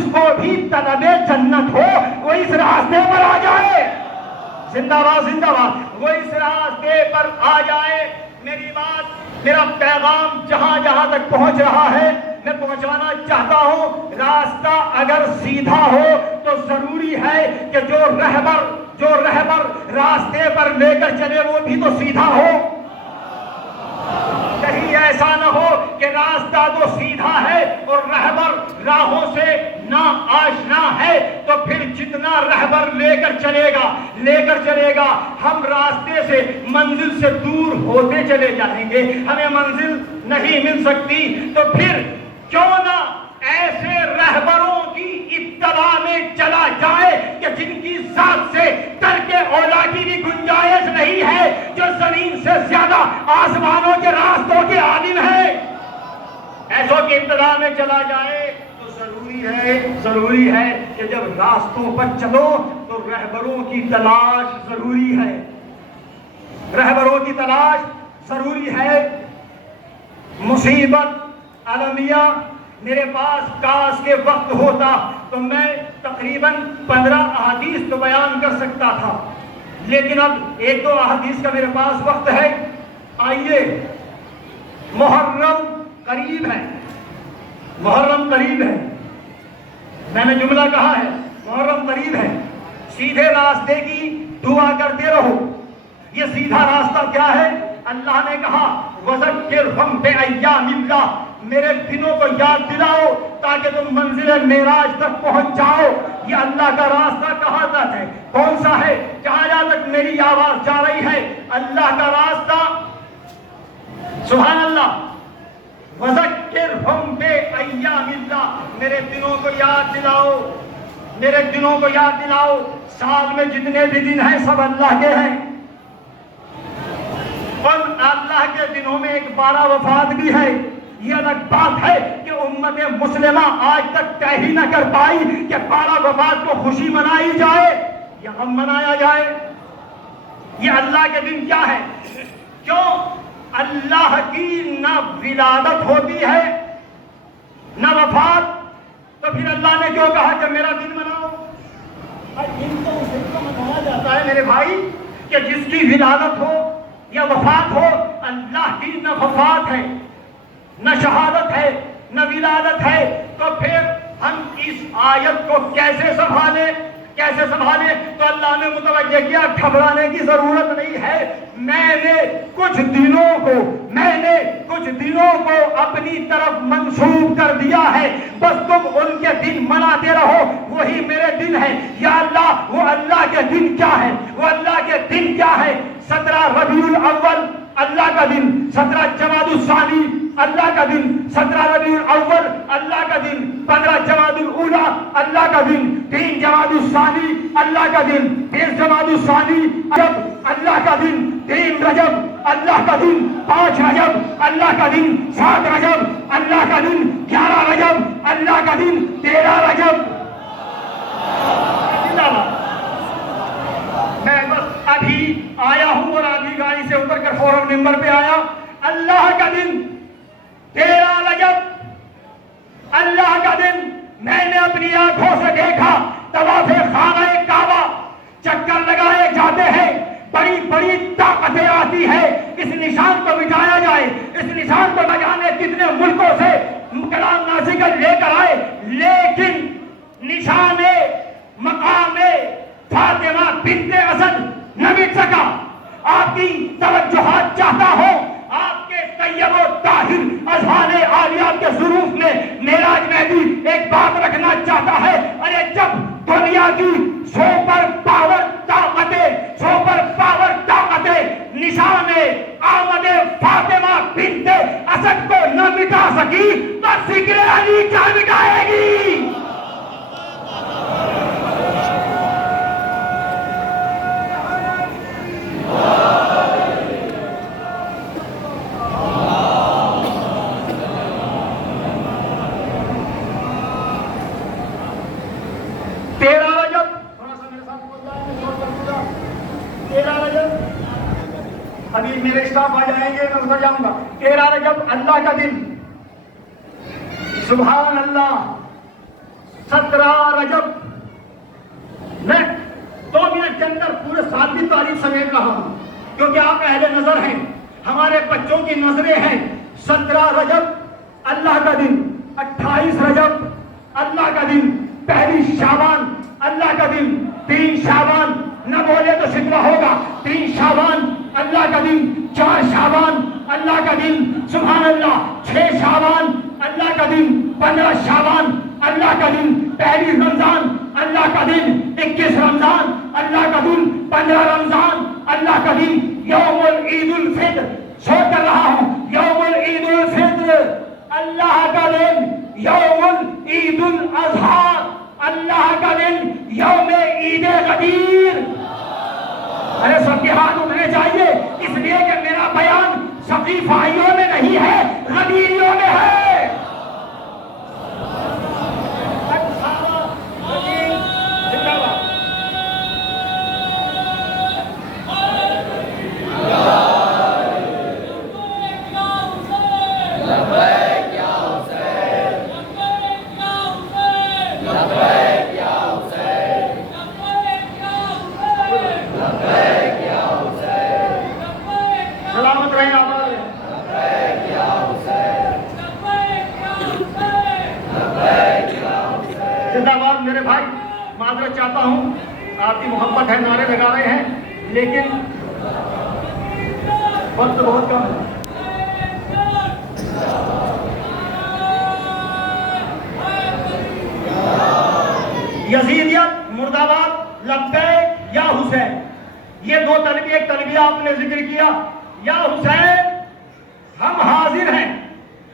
جس کو بھی طلب جنت ہو وہ اس راستے پر آ جائے. زندہ باد زندہ باد. وہ اس راستے پر آ جائے. میری بات، میرا پیغام جہاں جہاں تک پہنچ رہا ہے میں پہنچانا چاہتا ہوں. راستہ اگر سیدھا ہو تو ضروری ہے کہ جو رہبر راستے پر لے کر چلے وہ بھی تو سیدھا ہو. کہیں ایسا نہ ہو کہ راستہ تو سیدھا ہے اور رہبر راہوں سے نا آشنا ہے تو پھر جتنا رہبر لے کر چلے گا ہم راستے سے منزل سے دور ہوتے چلے جائیں گے. ہمیں منزل نہیں مل سکتی. تو پھر کیوں نہ ایسے رہبروں کی اتباع میں چلا جائے کہ جن کی ذات سے ترک اولا کی بھی گنجائش نہیں ہے، جو زمین سے زیادہ آسمانوں کے راستوں کے عالم ہے. ایسوں کی ابتداء میں چلا جائے تو ضروری ہے کہ جب راستوں پر چلو تو رہبروں کی تلاش ضروری ہے. رہبروں کی تلاش ضروری ہے. مصیبت عالمیہ میرے پاس کاش کے وقت ہوتا تو میں تقریباً 15 احادیث تو بیان کر سکتا تھا، لیکن اب 1-2 احادیث کا میرے پاس وقت ہے. آئیے، محرم قریب ہے. میں نے جملہ کہا ہے محرم قریب ہے. سیدھے راستے کی دعا کرتے رہو. یہ سیدھا راستہ کیا ہے؟ اللہ نے کہا وَذَكِّرْهُمْ بِأَيَّامِ اللَّهِ، میرے دنوں کو یاد دلاؤ تاکہ تم منزل معراج تک پہنچ جاؤ. یہ اللہ کا راستہ کہاں تک ہے؟ کون سا ہے؟ جہاں تک میری آواز جا رہی ہے اللہ کا راستہ. سبحان اللہ. وَذَكِّرْهُمْ بِأَيَّامِ اللَّهِ، میرے دنوں کو یاد دلاؤ. سال میں جتنے بھی دن ہیں سب اللہ کے ہیں. اور اللہ کے دنوں میں ایک 12 وفات بھی ہے. یہ الگ بات ہے کہ امت مسلمہ آج تک طے ہی نہ کر پائی کہ 12 وفات کو خوشی منائی جائے یا غم منایا جائے. یہ اللہ کے دن کیا ہے؟ کیوں اللہ کی نہ ولادت ہوتی ہے نہ وفات، تو پھر اللہ نے کیوں کہا کہ میرا دن مناؤ؟ دن تو اس دن کو منایا جاتا ہے میرے بھائی کہ جس کی ولادت ہو یا وفات ہو. اللہ کی نہ وفات ہے نہ شہادت ہے نہ ولادت ہے، تو پھر ہم اس آیت کو کیسے سنبھالیں؟ تو اللہ نے متوجہ کیا گھبرانے کی ضرورت نہیں ہے. میں نے کچھ دنوں کو اپنی طرف منسوب کر دیا ہے، بس تم ان کے دن مناتے رہو، وہی میرے دن ہے. یا اللہ، وہ اللہ کے دن کیا ہے؟ 17 ربیع الاول اللہ کا دن، 17 جمادی الثانی اللہ کا دن، 17 ربیع الاول اللہ کا دن، 15 جمادی الاولی اللہ کا دن، 3 جمادی الثانی اللہ کا دن، 30 جمادی الثانی رجب اللہ کا دن، 3 رجب اللہ کا دن، 5 رجب اللہ کا دن، 7 رجب اللہ کا دن، 11 رجب اللہ کا دن، 13 رجب. میں بس ابھی آیا ہوں اور آدھی گاڑی سے اتر کر فوراً ممبر پہ آیا. اللہ کا دن 13 رجب اللہ کا دن میں نے اپنی آنکھوں سے دیکھا. طواف خانہ کعبہ چکر لگائے جاتے ہیں، بڑی بڑی طاقتیں آتی ہے اس نشان کو مٹایا جائے. اس نشان کو بجانے کتنے ملکوں سے کلام نازل لے کر آئے، لیکن نشان مقام فاطمہ بنت اسد نہ مٹ سکا. آپ کی توجہات چاہتا ہو آپ کے طیب و طاہر اذہان عالیہ کے ظروف میں معراج میں بھی ایک بات رکھنا چاہتا ہے. ارے جب دنیا کی سپر پاور طاقتیں نشان آمد فاطمہ بنت اسد کو نہ مٹا سکی تو ذکر علی کیا مٹائے گی؟ ابھی میرے اسٹاف آ جائیں گے میں اتر جاؤں گا. 13 رجب اللہ کا دن. سبحان اللہ. 17 رجب. میں 2 منٹ کے اندر پورے سال کی تاریخ سمیٹ رہا ہوں کیونکہ آپ اہل نظر ہیں, ہمارے بچوں کی نظریں ہیں. 17 رجب اللہ کا دن, 28 رجب اللہ کا دن, 1 شعبان اللہ کا دن, 3 شعبان نہ بولے تو شکوہ ہوگا, 3 شعبان اللہ کا دن, 4 شعبان اللہ کا دن, سبحان اللہ, 6 شعبان اللہ کا دن, 15 شعبان اللہ کا دن, 1 رمضان اللہ کا دن, 21 رمضان اللہ کا دن, 15 رمضان اللہ کا دن, یوم عید الفطر. سوچ کر رہا ہوں, یوم عید الفطر اللہ کا دن, یوم عید الاضحیٰ اللہ کا دن, یوم عید غدیر. ارے سب کے ہاتھ اٹھنے چاہیے, اس لیے کہ میرا بیان ثقیفائیوں میں نہیں ہے, غدیریوں میں ہے. میرے بھائی معذرت چاہتا ہوں, آپ کی محبت ہے, نعرے لگا رہے ہیں, لیکن وقت بہت کم ہے. یزیدیت مرد آباد, لبیک یا حسین, یہ 2 تلبیہ, ایک تلبیہ آپ نے ذکر کیا, یا حسین ہم حاضر ہیں.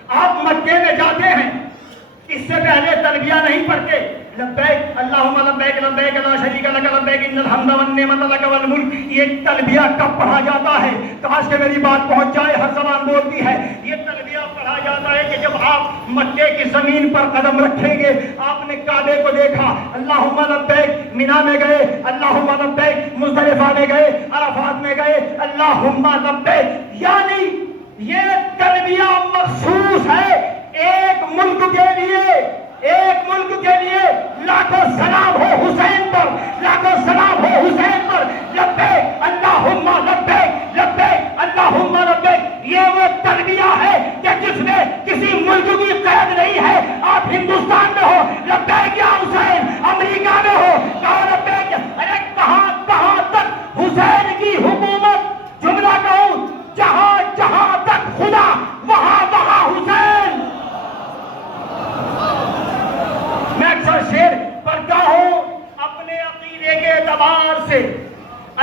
آپ مکے میں جاتے ہیں, اس سے پہلے تلبیہ نہیں پڑھتے, لبیک اللہم لبیک لبیک لا شریک لک لبیک ان الحمد والنعمت لک والملک. یہ تلبیہ کب پڑھا جاتا ہے؟ کاش کہ میری بات پہنچ جائے, ہر زبان بولتی ہے. یہ تلبیہ پڑھا جاتا ہے کہ جب آپ مکے کی زمین پر قدم رکھیں گے, آپ نے کعبے کو دیکھا, اللہم لبیک مینا میں گئے, اللہم لبیک مزدلفہ میں گئے, عرفات میں گئے, اللہم لبیک. یعنی یہ تلبیہ مخصوص ہے ایک ملک کے لیے, ایک ملک کے لیے. لاکھوں سلام ہو حسین پر, لاکھوں سلام ہو حسین پر. لبیک اللہم لبیک لبیک اللہم لبیک. یہ وہ تلبیہ ہے کہ جس میں کسی ملک کی قید نہیں ہے. آپ ہندوستان میں ہو لبیک یا حسین, امریکہ میں ہو کہا لبیک. ارے کہاں تک حسین کی حکومت, جملہ کہوں, جہاں تک خدا وہاں حسین. میں اکثر شعر پڑھتا ہوں اپنے عقیدے کے اعتبار سے.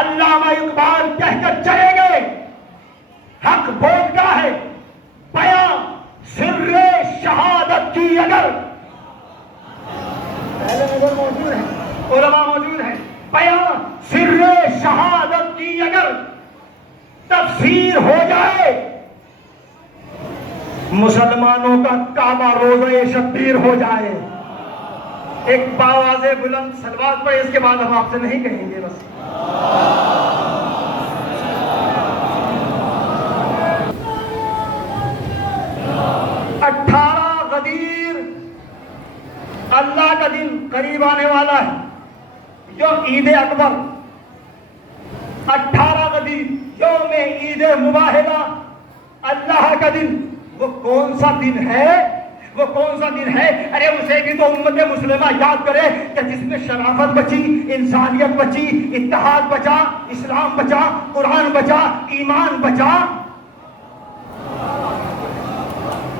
علامہ اقبال کہہ کر چلے گئے, حق بولتا ہے بیان سر شہادت کی اگر, پہلے نظر موجود ہیں, علماء موجود ہیں, بیان سر شہادت کی اگر تفسیر ہو جائے, مسلمانوں کا کعبہ روزہ شبیر ہو جائے. ایک باواز بلند سلوات پر, اس کے بعد ہم آپ سے نہیں کہیں گے بس. اٹھارہ غدیر اللہ کا دن قریب آنے والا ہے, جو عید اکبر. 18 غدیر یوم عید مباہلہ اللہ کا دن. وہ کون سا دن ہے, وہ کون سا دن ہے؟ ارے اسے بھی تو امت مسلمہ یاد کرے کہ جس میں شرافت بچی, انسانیت بچی, اتحاد بچا, اسلام بچا, قرآن بچا, ایمان بچا.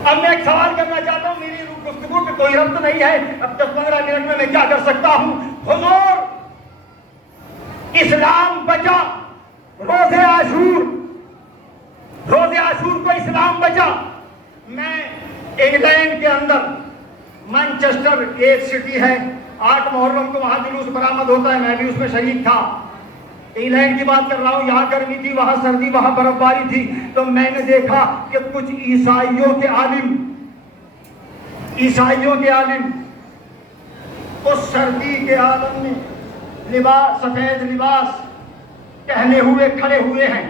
اب میں ایک سوال کرنا چاہتا ہوں, میری گفتگو پہ کوئی ربط نہیں ہے, اب 10-15 منٹ میں کیا کر سکتا ہوں. حضور اسلام بچا, روزے عاشور کو اسلام بچا. میں انگلینڈ کے اندر مانچسٹر ایک سٹی ہے, 8 محرم کو وہاں جلوس برآمد ہوتا ہے, میں بھی اس میں شریک تھا. انگلینڈ کی بات کر رہا ہوں, یہاں گرمی تھی, وہاں سردی, وہاں برف باری تھی. تو میں نے دیکھا کہ کچھ عیسائیوں کے عالم اس سردی کے عالم میں لباس, سفید لباس پہنے ہوئے کھڑے ہوئے ہیں.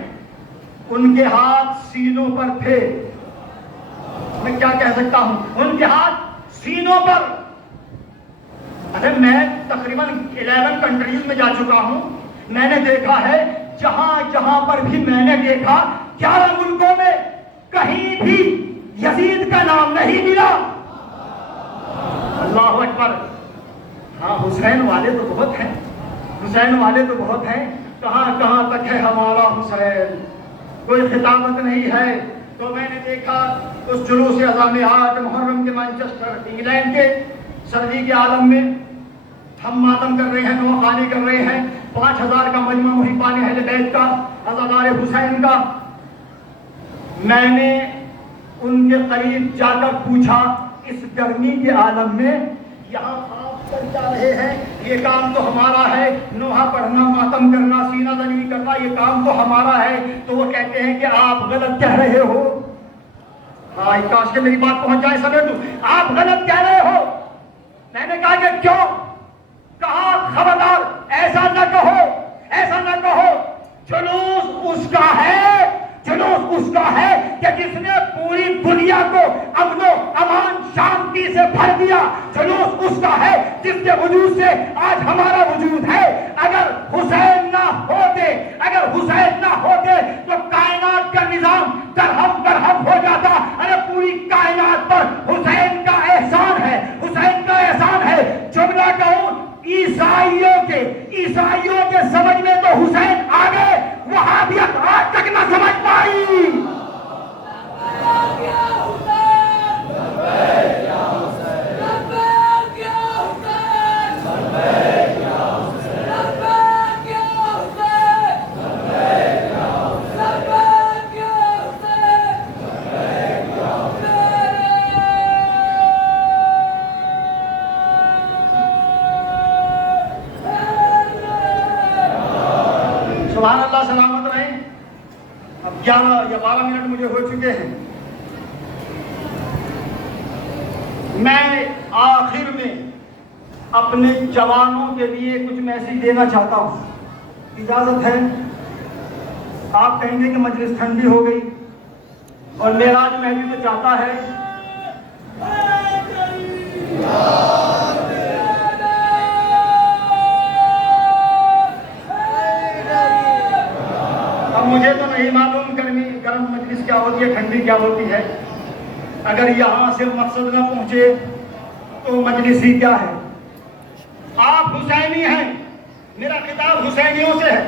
ان کے ہاتھ سینوں پر تھے. میں کیا کہہ سکتا ہوں, ان کے ہاتھ سینوں پر. ارے میں تقریباً 11 کنٹریز میں جا چکا ہوں. میں نے دیکھا ہے جہاں جہاں پر بھی میں نے دیکھا 11 ملکوں میں کہیں بھی یزید کا نام نہیں ملا. اللہ اکبر. ہاں حسین والے تو بہت ہیں, حسین والے تو بہت ہیں. کہاں کہاں تک ہے ہمارا حسین, کوئی خطابت نہیں ہے. تو میں نے دیکھا اس جلوس عظام 8 محرم کے مانچسٹر انگلینڈ کے سردی کے عالم میں ہم ماتم کر رہے ہیں, نوخوانی کر رہے ہیں. 5000 کا مجمع محبان اہل بیت کا, عزادار حسین کا. میں نے ان کے قریب جا کر پوچھا اس گرمی کے عالم میں یہاں آپ کر جا رہے ہیں, یہ کام تو ہمارا ہے, نوحہ پڑھنا, ماتم کرنا, سینہ زنی کرنا, یہ کام تو ہمارا ہے. تو وہ کہتے ہیں کہ آپ غلط کہہ رہے ہو. ہاں کاش کہ میری بات پہنچ جائے سمجھ تو, آپ غلط کہہ رہے ہو. میں نے کہا کہ کیوں؟ کہا خبردار ایسا نہ کہو, ایسا نہ کہو. جلوس اس کا ہے, جلوس اس کا ہے کہ جس نے پوری دنیا کو امن و امان شانتی سے بھر دیا. جلوس اس کا ہے جس کے وجود سے آج ہمارا وجود ہے. اگر حسین نہ ہوتے, اگر حسین نہ ہوتے تو کائنات کا نظام درہم برہم ہو جاتا. ارے پوری کائنات پر حسین کا احسان ہے, حسین کا احسان ہے. جملہ کہوں عیسائیوں کے سمجھ میں تو حسین آ گئے, وہابیت آج تک نہ سمجھ پائی. سبحان اللہ, سلامت رہیں. اب 11 یا 12 منٹ مجھے ہو چکے ہیں. میں آخر میں اپنے جوانوں کے لیے کچھ میسیج دینا چاہتا ہوں. اجازت ہے؟ آپ کہیں گے کہ مجلس ٹھنڈی ہو گئی اور معراج مہدی تو چاہتا ہے. اب مجھے تو نہیں معلوم گرم مجلس کیا ہوتی ہے, ٹھنڈی کیا ہوتی ہے. اگر یہاں سے مقصد نہ پہنچے تو مجلس ہی کیا ہے. آپ حسینی ہیں, میرا خطاب حسینیوں سے ہے,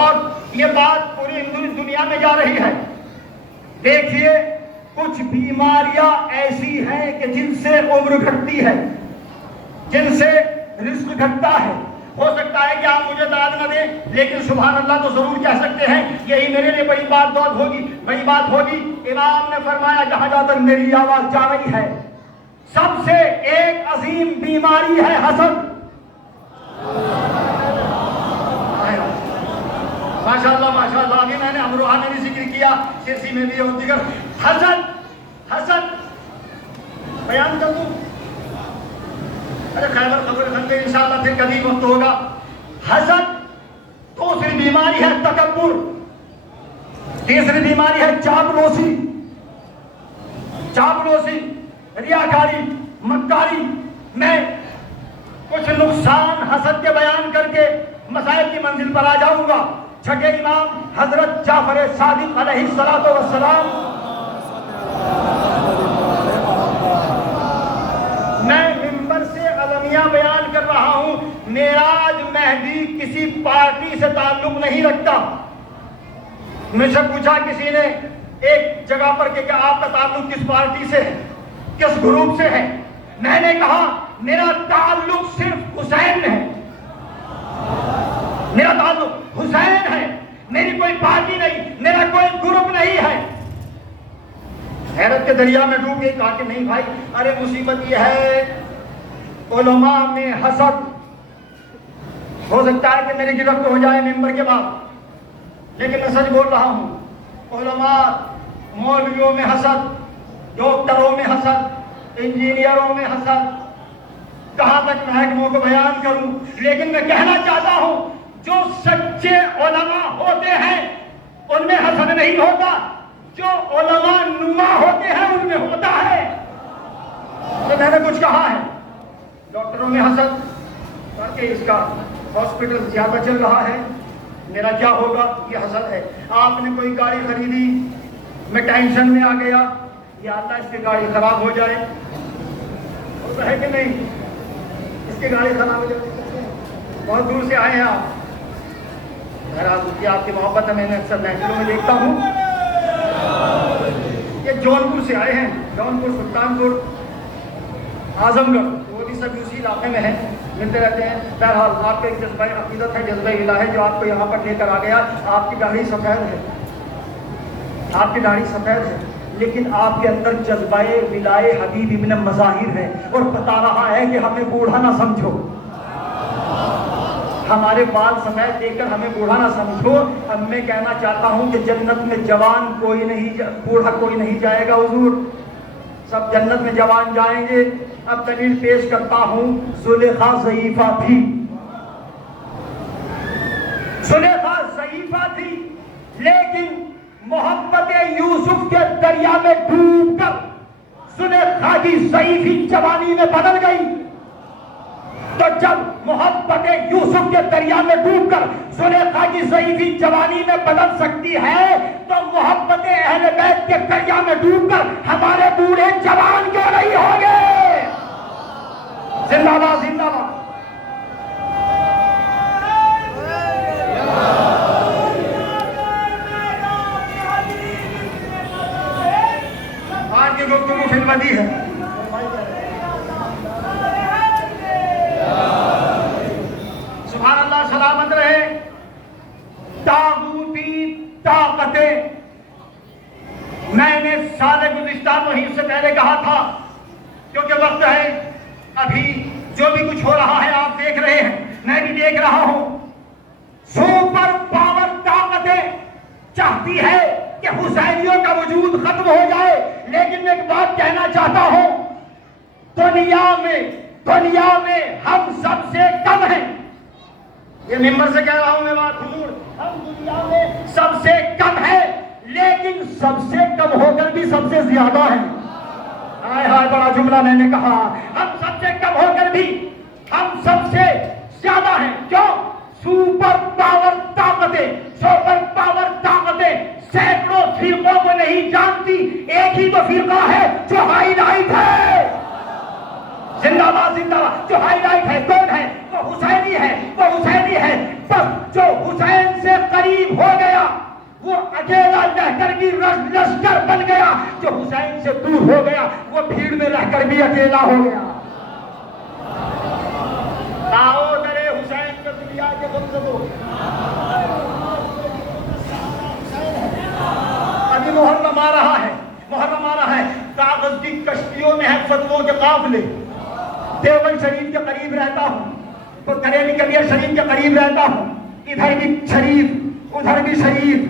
اور یہ بات پوری دنیا میں جا رہی ہے. دیکھیے کچھ بیماریاں ایسی ہیں کہ جن سے عمر گھٹتی ہے, جن سے رزق گھٹتا ہے. ہو سکتا ہے کہ آپ مجھے داد نہ دیں, لیکن سبحان اللہ تو ضرور کہہ سکتے ہیں. یہی میرے لیے بڑی بات ہوگی, بڑی بات ہوگی. امام نے فرمایا جہاں جہاں تک میری آواز جا رہی ہے, سب سے ایک عظیم بیماری ہے حسد. ماشاءاللہ ماشاءاللہ. ابھی میں نے امروہہ میں بھی ذکر کیا, سرسی میں بھی اور دیگر. حسد بیان کر دوں. ارے خیبر خبر خندے انشاءاللہ پھر کبھی وقت ہوگا. حسد. دوسری بیماری ہے تکبر. تیسری بیماری ہے چاپلوسی, چاپلوسی, ریاکاری, مکاری. میں کچھ نقصان حسد کے بیان کر کے مسائل کی منزل پر آ جاؤں گا. چھٹے امام حضرت جعفر صادق علیہ الصلوۃ والسلام, میں ممبر سے المیہ بیان کر رہا ہوں. معراج مہدی کسی پارٹی سے تعلق نہیں رکھتا. مجھ سے پوچھا کسی نے ایک جگہ پر کہ کیا آپ کا تعلق کس پارٹی سے ہے, کس گروپ سے ہے. میں نے کہا میرا تعلق صرف حسین ہے, میرا تعلق حسین ہے, میری کوئی پارٹی نہیں, میرا کوئی گروپ نہیں ہے. حیرت کے دریا میں ڈوب گئی. کہا کہ نہیں بھائی, ارے مصیبت یہ ہے علماء میں حسد. ہو سکتا ہے کہ میری گرفت ہو جائے ممبر کے بعد, لیکن میں سچ بول رہا ہوں. علماء, مولویوں میں حسد, ڈاکٹروں میں حسد, انجینئروں میں حسد. کہاں تک محکموں کو بیان کروں, لیکن میں کہنا چاہتا ہوں جو سچے علماء ہوتے ہیں ان میں حسد نہیں ہوتا, جو علماء نما ہوتے ہیں ان میں ہوتا ہے. تو میں نے کچھ کہا ہے, کہ اس کا ہاسپٹل زیادہ چل رہا ہے، میرا کیا ہوگا، یہ حسد ہے۔ آپ نے کوئی گاڑی خریدی، میں ٹینشن میں آ گیا، یا اللہ اس کی گاڑی خراب ہو جائے، ہوتا ہے کہ نہیں؟ اس کی گاڑی خراب ہو جائے، بہت دور سے آئے ہیں آپ، آپ کی محبت ہے، میں نے اکثر محفلوں میں دیکھتا ہوں، یہ جونپور سے آئے ہیں، جونپور، سلطان پور، اعظم گڑھ، وہ بھی سب اسی علاقے میں ہیں، ملتے رہتے ہیں۔ بہرحال آپ کا ایک جذبہ عقیدت ہے، جذبہ الہ ہے جو آپ کو یہاں پر لے کر آ گیا۔ آپ کی داڑھی سفید ہے، آپ کی داڑھی سفید ہے، لیکن آپ کے اندر جذبہ ولائے حبیب ابن مظاہر ہے، اور بتا رہا ہے کہ ہمیں بوڑھا نہ سمجھو، ہمارے بال سفید دیکھ کر ہمیں بوڑھا نہ سمجھو۔ اب میں کہنا چاہتا ہوں کہ جنت میں جوان کوئی نہیں، بوڑھا کوئی نہیں جائے گا حضور، سب جنت میں جوان جائیں گے۔ اب دلیل پیش کرتا ہوں، زلیخا ضعیفہ تھی، زلیخا ضعیفہ تھی، لیکن محبت یوسف کے دریا میں ڈوب کر زلیخا کی ضعیفی جوانی میں بدل گئی۔ تو جب محبت یوسف کے دریا میں ڈوب کر زلیخا کی ضعیفی جوانی میں بدل سکتی ہے، تو محبت اہل بیت کے دریا میں ڈوب کر ہمارے بوڑھے جوان کیوں نہیں ہوں گے؟ زندہ باد، زندہ باد۔ آج کی گفتگو خدمتی ہے، سبحان اللہ، سلامت رہے۔ طاغوتی طاقتیں، میں نے سال گزشتہ مہم سے پہلے کہا تھا، کیونکہ وقت ہے، ابھی جو بھی کچھ ہو رہا ہے آپ دیکھ رہے ہیں، میں بھی دیکھ رہا ہوں، سپر پاور طاقتیں چاہتی ہے کہ حسینیوں کا وجود ختم ہو جائے، لیکن میں ایک بات کہنا چاہتا ہوں، دنیا میں ہم سب سے کم ہیں، یہ ممبر سے کہہ رہا ہوں میں بات حضور، ہم دنیا میں سب سے کم ہیں، لیکن سب سے کم ہو کر بھی سب سے زیادہ ہیں۔ ہائے ہائے، بڑا جملہ میں نے کہا، ہم سب سے کم ہو کر بھی ہم سب سے زیادہ ہیں۔ کیوں؟ سپر پاور طاقتیں سینکڑوں فرقوں کو نہیں جانتی، ایک ہی تو فرقہ ہے جو ہائی لائٹ ہے، زندہ باد، زندہ باد، جو ہائی لائٹ ہے، کون ہے؟ وہ حسینی ہے، وہ حسینی ہے۔ بس جو حسین سے قریب ہو گیا وہ اکیلا رہ کر بھی لشکر بن گیا، جو حسین سے دور ہو گیا وہ بھیڑ میں رہ کر بھی اکیلا ہو گیا۔ آؤ درے حسین کے دنیا کے غمزدوں، ابھی محرم آ رہا ہے، محرم آ رہا ہے، کاغذ کی کشتیوں میں ہے فتووں کے قافلے، دیوبند شریف کے قریب رہتا ہوں، تو کریلی کبیر شریف کے قریب رہتا ہوں، ادھر بھی شریف ادھر بھی شریف،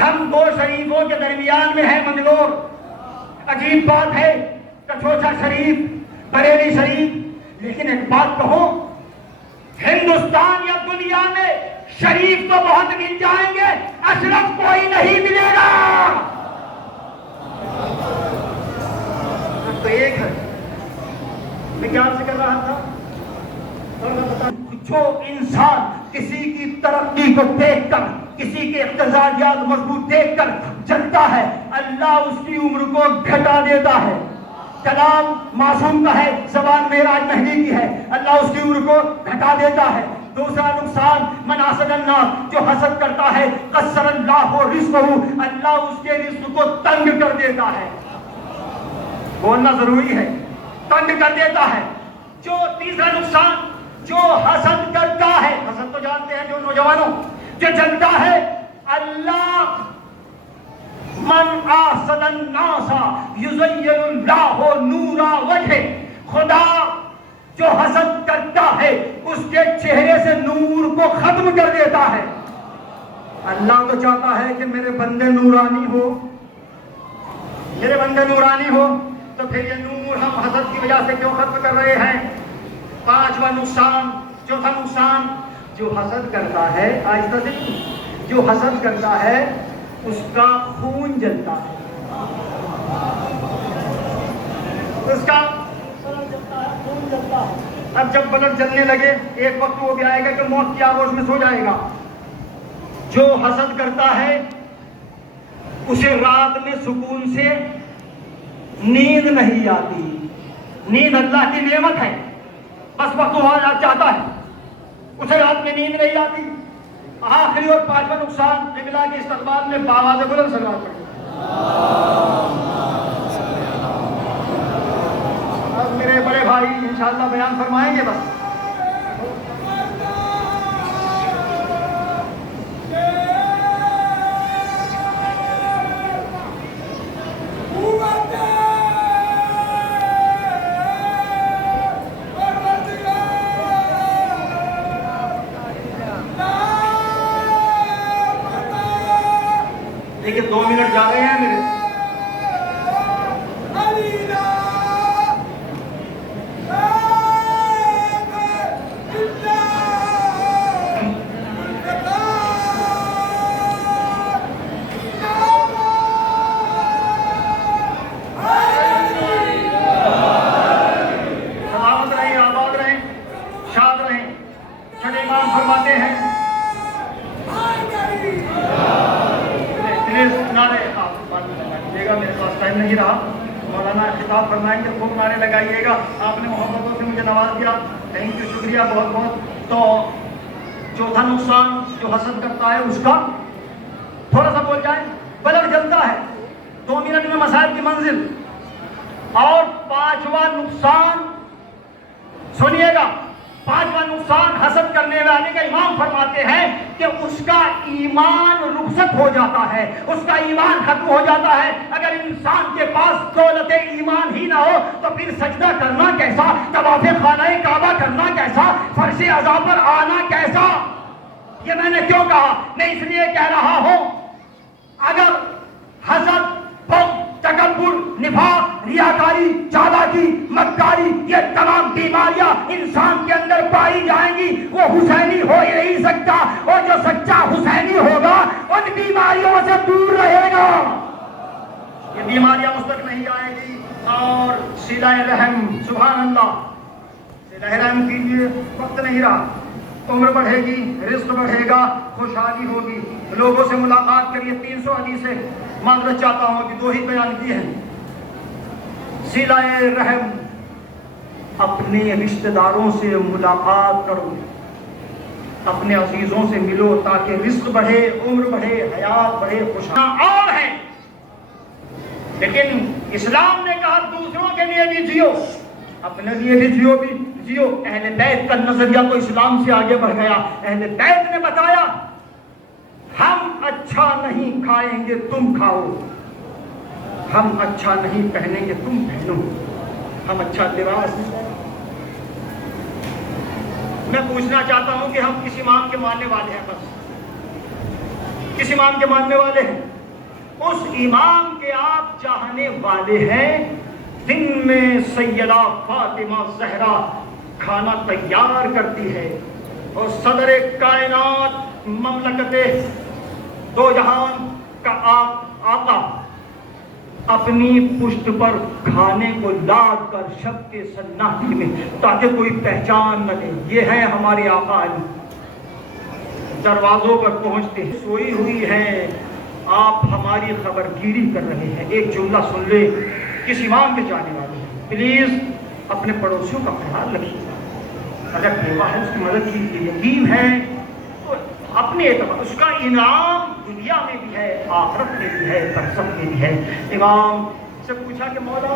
ہم دو شریفوں کے درمیان میں ہے منگلور۔ عجیب بات ہے، کچھوچا شریف، بریلی شریف، لیکن ایک بات کہوں، ہندوستان یا دنیا میں شریف تو بہت مل جائیں گے، اشرف کوئی نہیں ملے گا۔ تو ایک ہے، میں کیا آپ سے کر رہا تھا، جو انسان کسی کی ترقی کو دیکھ کر، کسی کے اقتضایات مضبوط دیکھ کر جلتا ہے، اللہ اس کی عمر کو گھٹا دیتا ہے۔ کلام معصوم کا ہے، زبان معراج مہدی کی ہے، اللہ اس کی عمر کو گھٹا دیتا ہے۔ دوسرا نقصان، من حسد الناس، جو حسد کرتا ہے، قصر اللہ رزقہ، اللہ اس کے رزق کو تنگ کر دیتا ہے۔ بولنا ضروری ہے، تنگ کر دیتا ہے۔ جو تیسرا نقصان، جو حسد کرتا ہے، حسد تو جانتے ہیں جو نوجوانوں، جو جلتا ہے، اللہ من احسد الناس یزین اللہ نور وجہ، خدا جو حسد کرتا ہے اس کے چہرے سے نور کو ختم کر دیتا ہے۔ اللہ تو چاہتا ہے کہ میرے بندے نورانی ہو، میرے بندے نورانی ہو، تو پھر یہ نور ہم حسد کی وجہ سے کیوں ختم کر رہے ہیں؟ پانچواں نقصان، چوتھا نقصان، جو حسد کرتا ہے، آہستہ سے جو حسد کرتا ہے اس کا خون جلتا ہے، اس کا خون جلتا ہے۔ اب جب بلڈ جلنے لگے ایک وقت وہ بھی آئے گا کہ موت کی آغوش میں سو جائے گا۔ جو حسد کرتا ہے اسے رات میں سکون سے نیند نہیں آتی۔ نیند اللہ کی نعمت ہے، بس وقت وہ چاہتا ہے، اسے رات میں نیند نہیں آتی۔ آخری اور پانچواں نقصان قبلہ کے استقبال میں باواز بلند صلوات پڑھیں۔ اب میرے بڑے بھائی انشاءاللہ بیان فرمائیں گے بس۔ دیکھیے 2 منٹ جا رہے ہیں میرے۔ سلامت رہیں، آباد رہیں، شاد رہیں۔ چھٹے امام فرماتے ہیں میرے پاس ٹائم نہیں رہا، مولانا خطاب فرمائیں گے، خوب نعرے لگائیے گا۔ آپ نے محبتوں سے مجھے نواز دیا، تھینک یو، شکریہ بہت بہت۔ تو چوتھا نقصان جو حسد کرتا ہے اس کا تھوڑا سا بول جائیں، بلڈ جلتا ہے، 2 منٹ میں مسائل کی منزل۔ اور پانچواں نقصان سنیے گا، پانچواں نقصان حسد کرنے والے کا امام فرماتے ہیں کہ اس کا ایمان رخصت ہو جاتا ہے، اس کا ایمان ختم ہو جاتا ہے۔ اگر انسان کے پاس دولت ایمان ہی نہ ہو تو پھر سجدہ کرنا کیسا، طواف خانہ کعبہ کرنا کیسا، فرش اعضاء پر آنا کیسا؟ یہ میں نے کیوں کہا؟ میں اس لیے کہہ رہا ہوں اگر حسد، بغض، تکبر، نفاق، ریاکاری، چالاکی، مکاری، یہ تمام بیماریاں انسان کے اندر پائی جائیں گی، وہ حسینی ہو ہی نہیں سکتا، اور جو سچا حسینی ہوگا ان بیماریوں سے دور رہے گا۔ یہ بیماریاں اس تک نہیں آئیں گی۔ اور صلہ رحم، سبحان اللہ، صلہ رحم کیجیے، وقت نہیں رہا، عمر بڑھے گی، رزق بڑھے گا، خوشحالی ہوگی، لوگوں سے ملاقات کریے۔ 300 حدیثیں معذرت چاہتا ہوں کہ 2 ہی بیان کی ہیں۔ صلہ رحم، اپنے رشتہ داروں سے ملاقات کرو، اپنے عزیزوں سے ملو تاکہ رزق بڑھے، عمر بڑھے، حیات بڑھے، خوشحالی اور ہے۔ لیکن اسلام نے کہا دوسروں کے لیے بھی جیو، اپنے لیے بھی جیو۔ اہل بیت کا نظریہ تو اسلام سے آگے بڑھ گیا۔ اہل بیت نے بتایا ہم اچھا نہیں کھائیں گے تم کھاؤ، ہم اچھا نہیں پہنیں گے تم پہنو، ہم اچھا لباس۔ میں پوچھنا چاہتا ہوں کہ ہم کس امام کے ماننے والے ہیں؟ بس کس امام کے ماننے والے ہیں؟ اس امام کے آپ چاہنے والے ہیں دن میں سیدہ فاطمہ زہرا کھانا تیار کرتی ہے، اور صدر کائنات، مملکت دو جہان کا آقا اپنی پشت پر کھانے کو لاد کر شب کے سناٹے میں تاکہ کوئی پہچان نہ لے، یہ ہے ہمارے آقا علی۔ دروازوں پر پہنچتے ہیں، سوئی ہوئی ہیں، آپ ہماری خبر گیری کر رہے ہیں۔ ایک جملہ سن لے، کس امام کے جانے والے ہیں؟ پلیز اپنے پڑوسیوں کا خیال رکھیے، اگر بیوہ ہے اس کی مدد کی یقین ہے تو اپنے اعتبار، اس کا انعام دنیا میں بھی ہے، آخرت میں بھی ہے، برزخ میں بھی ہے۔ امام سے پوچھا کہ مولا،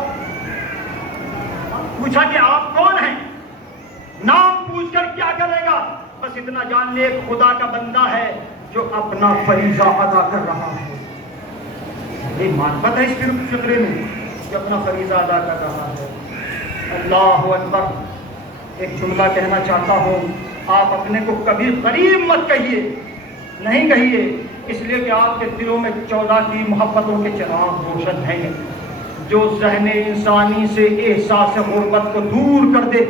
پوچھا کہ آپ کون ہیں؟ نام پوچھ کر کیا کرے گا؟ بس اتنا جان لے ایک خدا کا بندہ ہے جو اپنا فریضہ ادا کر رہا ہے۔ یہ معرفت ہے اس فقرے میں، جو اپنا فریضہ ادا کر رہا ہے۔ اللہ اکبر۔ ایک جملہ کہنا چاہتا ہوں، آپ اپنے کو کبھی غریب مت کہیے، نہیں کہیے، اس لیے کہ آپ کے دلوں میں 14 کی محبتوں کے چراغ روشن ہیں۔ جو ذہن انسانی سے احساس غربت کو دور کر دے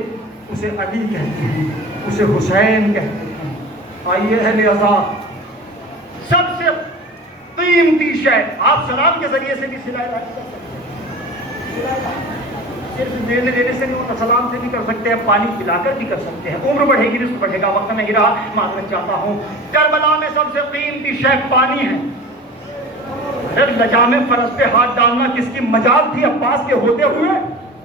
اسے علی کہتے ہیں، اسے حسین کہتے ہیں۔ آئیے اہل عزا، سب سے قیمتی شے، آپ سلام کے ذریعے سے بھی صلہ رحم کر سکتے ہیں، صرف دینے سے نہیں، سلام سے بھی کر سکتے ہیں، پانی پلا کر بھی کر سکتے ہیں. عمر بڑھے گی، رزق بڑھے گا. وقت نہیں رہا، معذرت چاہتا ہوں. کربلا میں سب سے قیمتی شے پانی ہے. لجام فرض پہ ہاتھ ڈالنا کس کی مجال تھی عباس کے ہوتے ہوئے؟